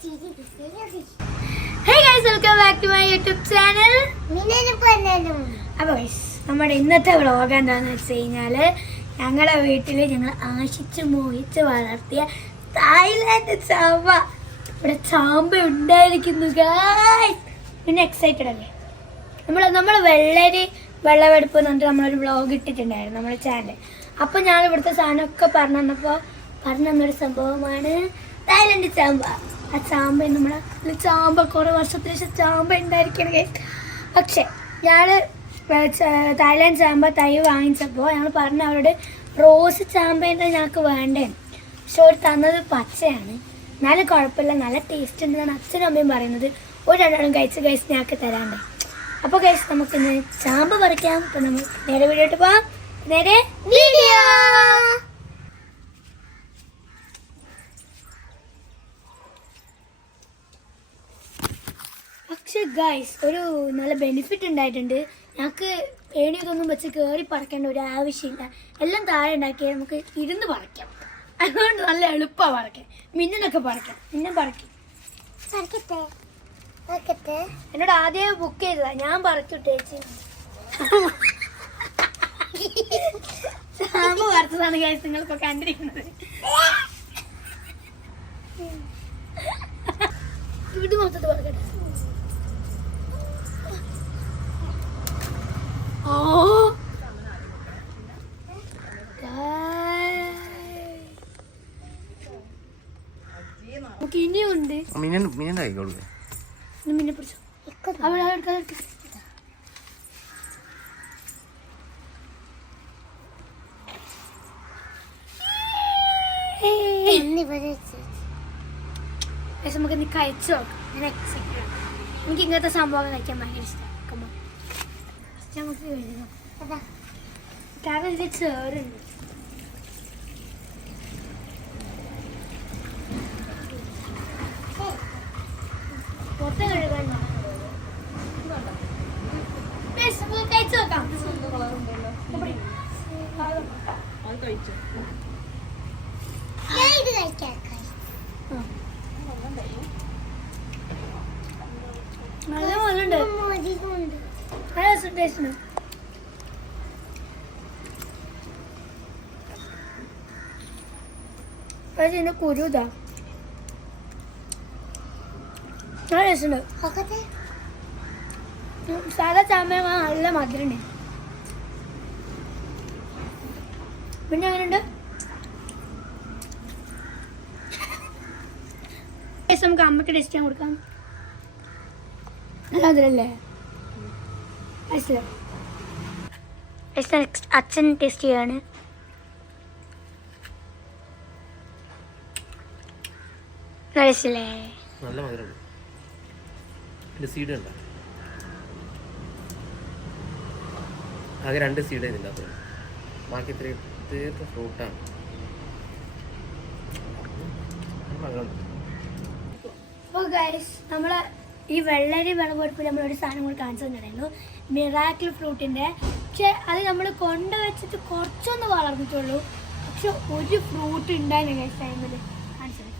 Hey guys, welcome back to my YouTube channel. അപ്പോൾ നമ്മുടെ ഇന്നത്തെ വ്ളോഗ് എന്താണെന്ന് വെച്ച് കഴിഞ്ഞാൽ ഞങ്ങളുടെ വീട്ടിൽ ഞങ്ങൾ ആശിച്ച് മോഹിച്ച് വളർത്തിയ തായ്ലാൻഡ് ചാമ്പ. ഇവിടെ ചാമ്പ ഉണ്ടായിരിക്കുന്നു ഗായ്സ്. പിന്നെ എക്സൈറ്റഡ് അല്ലേ? നമ്മൾ വെള്ളമെടുപ്പ് എന്ന് പറഞ്ഞിട്ട് നമ്മളൊരു വ്ളോഗ് ഇട്ടിട്ടുണ്ടായിരുന്നു നമ്മുടെ ചാനൽ. അപ്പോൾ ഞാൻ ഇവിടുത്തെ സാധനമൊക്കെ പറഞ്ഞു തന്നൊരു സംഭവമാണ് തായ്ലാൻഡ് ചാമ്പ. ആ ചാമ്പ നമ്മുടെ ചാമ്പ കുറേ വർഷത്തിന് ശേഷം ചാമ്പ ഉണ്ടായിരിക്കണം. പക്ഷെ ഞാൻ തായ്ലാൻഡ് ചാമ്പ തൈ വാങ്ങിച്ചപ്പോൾ ഞങ്ങൾ പറഞ്ഞ അവരോട് റോസ് ചാമ്പേൻ്റെ ഞങ്ങൾക്ക് വേണ്ടേ. പക്ഷെ അവർ തന്നത് പച്ചയാണ്. നല്ല കുഴപ്പമില്ല, നല്ല ടേസ്റ്റ് ഉണ്ടെന്നാണ് അച്ഛനും അമ്മയും പറയുന്നത്. ഒരു രണ്ടെണ്ണം കഴിച്ച് ഞങ്ങൾക്ക് തരാണ്ട്. അപ്പോൾ കഴിച്ച് നമുക്കിന്ന് ചാമ്പ പറിക്കാം. അപ്പം നമ്മൾ നേരെ വീഡിയോട്ട് പോവാം. നേരെ വീഡിയോ. പക്ഷെ ഗൈസ് ഒരു നല്ല ബെനിഫിറ്റ് ഉണ്ടായിട്ടുണ്ട്. ഞങ്ങൾക്ക് പേടിയൊന്നും വെച്ച് കയറി പറിക്കേണ്ട ഒരു ആവശ്യമില്ല. എല്ലാം താഴെ ഉണ്ടാക്കിയാൽ നമുക്ക് ഇരുന്ന് പറിക്കാം. അതുകൊണ്ട് നല്ല എളുപ്പമാണ് പറിക്കാൻ. മിന്നലൊക്കെ പറിക്കാം. മിന്നൻ പറിക്കും. എന്നോട് ആദ്യം ബുക്ക് ചെയ്തതാ, ഞാൻ പറിച്ചുട്ടേച്ച്. ചാമ്പ പറിച്ചതാണ് ഗൈസ് നിങ്ങളിപ്പോ കണ്ടിരിക്കുന്നത്. ഇത് മൊത്തത്തിൽ പറിക്കട്ടെ. ഇനിയുണ്ട്. മിന്നെ പിടിച്ചോ. നമുക്ക് നീ കഴിച്ചു നോക്കാം. എനിക്ക് ഇങ്ങനത്തെ സംഭവം കഴിക്കാൻ ഭയങ്കര ഇഷ്ടമാണ്. നമുക്ക് എഴുതാം. കാരണം ഇതിൽ ചേറുണ്ട്. മൊത്തം കഴുകാൻ കഴിച്ചു നോക്കാം. നല്ല മോളുണ്ട്. ടേസ്റ്റ്. അതിന്റെ കുരു ഇതാ നല്ല ടേസ്റ്റ്. സാധാ ചാമ്പ നല്ല മധുരണ്ട്. പിന്നെ അങ്ങനെയുണ്ട്. നമുക്ക് അമ്മക്ക് ടേസ്റ്റ് ചെയ്യാൻ കൊടുക്കാം. നല്ല മധുരല്ലേ? അച്ഛൻ ടേസ്റ്റ് ചെയ്യാണ്. നല്ല മധുരമുണ്ട്. സീഡ് ഉണ്ടോ? ആകെ 2 സീഡ് ഇതിൻ്റെ അകത്ത്. ബാക്കി തീർത്ത ഫ്രൂട്ടാണ്. അപ്പോൾ ഗൈസ് നമ്മൾ ഈ വെള്ളരി വിളവെടുപ്പിൽ നമ്മളൊരു സാധനം കൂടി കാണിച്ചു തന്നിട്ടുണ്ടായിരുന്നു, മിറാക്കിൾ ഫ്രൂട്ടിൻ്റെ. പക്ഷെ അത് നമ്മൾ കൊണ്ടുവച്ചിട്ട് കുറച്ചൊന്ന് വളർന്നിട്ടുള്ളൂ. പക്ഷെ ഒരു ഫ്രൂട്ട് ഉണ്ടായില്ല ഗൈസ് ടൈമിൽ. കാണിച്ചു തരാം.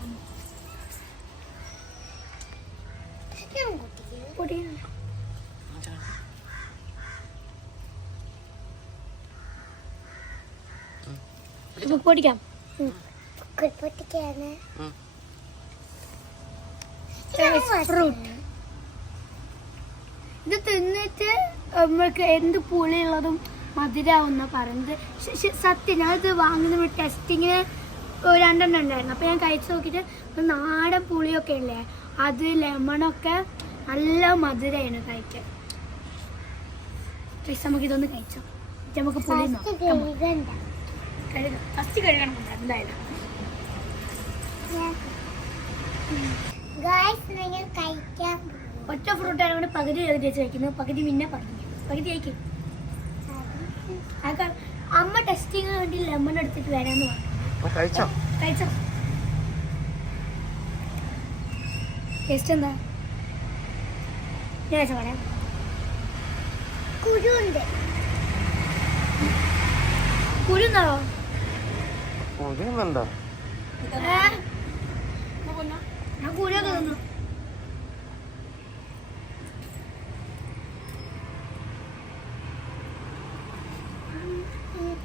പൊടിക്കാം. ഫ്രൂട്ട് ഇത് തിന്നിട്ട് നമ്മൾക്ക് എന്ത് പുളിയുള്ളതും മധുരാവുന്ന പറയുന്നത്. സത്യം ഞാനിത് വാങ്ങുന്ന ടെസ്റ്റിങ്ങിന് 2 എണ്ണം ഉണ്ടായിരുന്നു. അപ്പോൾ ഞാൻ കഴിച്ചു നോക്കിയിട്ട് നാടൻ പുളിയൊക്കെ ഇല്ലേ, അത് ലെമണൊക്കെ നല്ല മധുരമാണ് കഴിക്കാൻ. നമുക്കിതൊന്ന് കഴിച്ചോ. നമുക്ക് പുളി ഫസ്റ്റ് കഴുകണം എന്തായാലും. ഒറ്റ ഫ്രൂട്ടാണ് കൊണ്ട് പകുതി എഴുതി വെച്ച് വയ്ക്കുന്നത്. പകുതി പിന്നെ പകുതി കഴിക്കും. അമ്മ ടെസ്റ്റിങ്ങിന് വേണ്ടി ലെമൺ എടുത്തിട്ട് വരാന്ന് പറഞ്ഞു. കഴിച്ചോ? ടേസ്റ്റ് എന്താ? ഞാൻ പറയാം. കുരുണ്ട്. കുരുന്നോ? ഞാൻ കൂടിയൊക്കെ തിന്നു.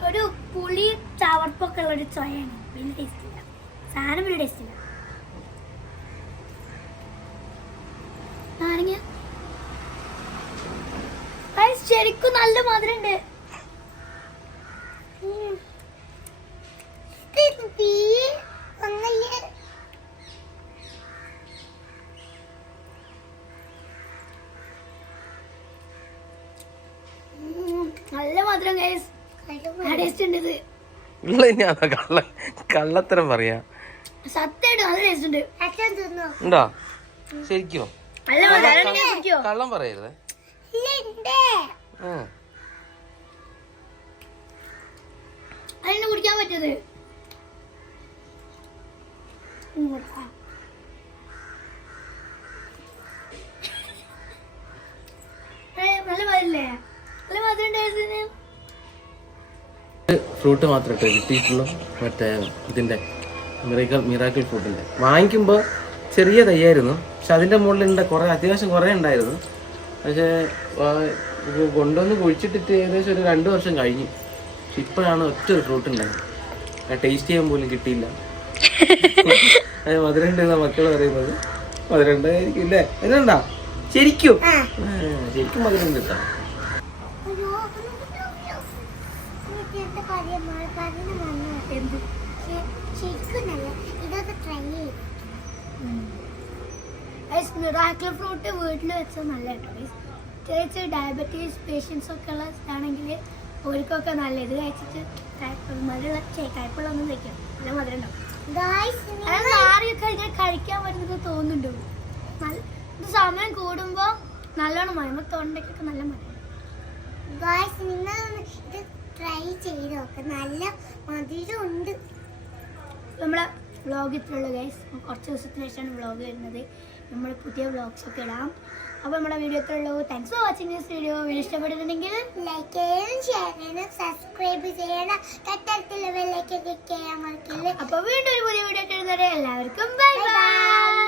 ഒരു പുളി ചവർപ്പൊക്കെ ഉള്ള ഒരു ചൊയാണ്. വലിയ ടേസ്റ്റ് ഇല്ല, സാധനം വലിയ ടേസ്റ്റ് ഇല്ല. നാരങ്ങ ശരിക്കും നല്ല മധുരം ഉണ്ട്. നല്ല മധുരം ഗൈസ്, ടേസ്റ്റ് ഉണ്ട്. ഇത് കള്ളത്തരം പറയാ, സത്യമായിട്ട് നല്ല ടേസ്റ്റ് ഉണ്ട്. ഉണ്ടോ ശരിക്കും? നല്ല മധുരം. കള്ളം പറയരുത്. അതിന് കുടിക്കാൻ പറ്റത് നല്ല മധുരല്ലേ? നല്ല മധുരം ടേസ്റ്റിന്. ഫ്രൂട്ട് മാത്രമേ കിട്ടിയിട്ടുള്ളൂ. മറ്റേ ഇതിന്റെ മിറാക്കിൾ ഫ്രൂട്ടിന്റെ വാങ്ങിക്കുമ്പോൾ ചെറിയ തൈയായിരുന്നു. പക്ഷെ അതിന്റെ മുകളിൽ കുറെ അത്യാവശ്യം കുറെ ഉണ്ടായിരുന്നു. പക്ഷേ കൊണ്ടുവന്ന് കുഴിച്ചിട്ടിട്ട് ഏകദേശം ഒരു 2 വർഷം കഴിഞ്ഞു. പക്ഷെ ഇപ്പോഴാണ് ഒറ്റ ഒരു ഫ്രൂട്ട് ഉണ്ടായത്. ടേസ്റ്റ് ചെയ്യാൻ പോലും കിട്ടിയില്ല. അത് മധുരണ്ട് എന്നാ മക്കള് പറയുന്നത്. മധുരണ്ടായിരിക്കും ഇല്ലേ? അതിനുണ്ടാ ശരിക്കും? ശരിക്കും മധുരം കിട്ടാം. മിറാക്കിൾ ഫ്രൂട്ട് വീട്ടിൽ വെച്ചാൽ നല്ല കേട്ടോ. പ്രത്യേകിച്ച് ഡയബറ്റീസ് പേഷ്യൻസ് ഒക്കെ ഉള്ള ആണെങ്കിൽ അവർക്കൊക്കെ നല്ല. ഇത് കഴിച്ചിട്ട് കയ്പുള്ളൊന്നും കഴിക്കാം, നല്ല മധുരം ഉണ്ടാവും. ആരെയൊക്കെ ഇങ്ങനെ കഴിക്കാൻ പറ്റുന്നത് തോന്നുന്നുണ്ടോ? ഇത് സമയം കൂടുമ്പോൾ നല്ലോണം മഴ തൊണ്ടയ്ക്കൊക്കെ നല്ല മധുരം. ഇത് ട്രൈ ചെയ്ത് നോക്ക്, നല്ല മധുരം ഉണ്ട്. നമ്മളെ വ്ളോഗ് ഇത്രയുള്ളൂ ഗൈസ്. കുറച്ച് ദിവസത്തിന് ശേഷമാണ് വ്ളോഗ് വരുന്നത്. നമ്മൾ പുതിയ വ്ളോഗ്സ് ഒക്കെ ഇടാം. അപ്പോൾ നമ്മുടെ വീഡിയോ ഇത്രയുള്ളൂ. Thanks for watching this video. Video ഇഷ്ടപ്പെട്ടിട്ടുണ്ടെങ്കിൽ ലൈക്ക് ചെയ്യണം, ഷെയർ ചെയ്യണം, സബ്സ്ക്രൈബ് ചെയ്യണം, തൊട്ടടുത്തുള്ള ബെല്ലൈക്കൻ ക്ലിക്ക് ചെയ്യാൻ മറക്കരുത്. അപ്പോൾ വീണ്ടും ഒരു പുതിയ വീഡിയോ ഇടുന്നവരെ എല്ലാവർക്കും ബൈ ബൈ.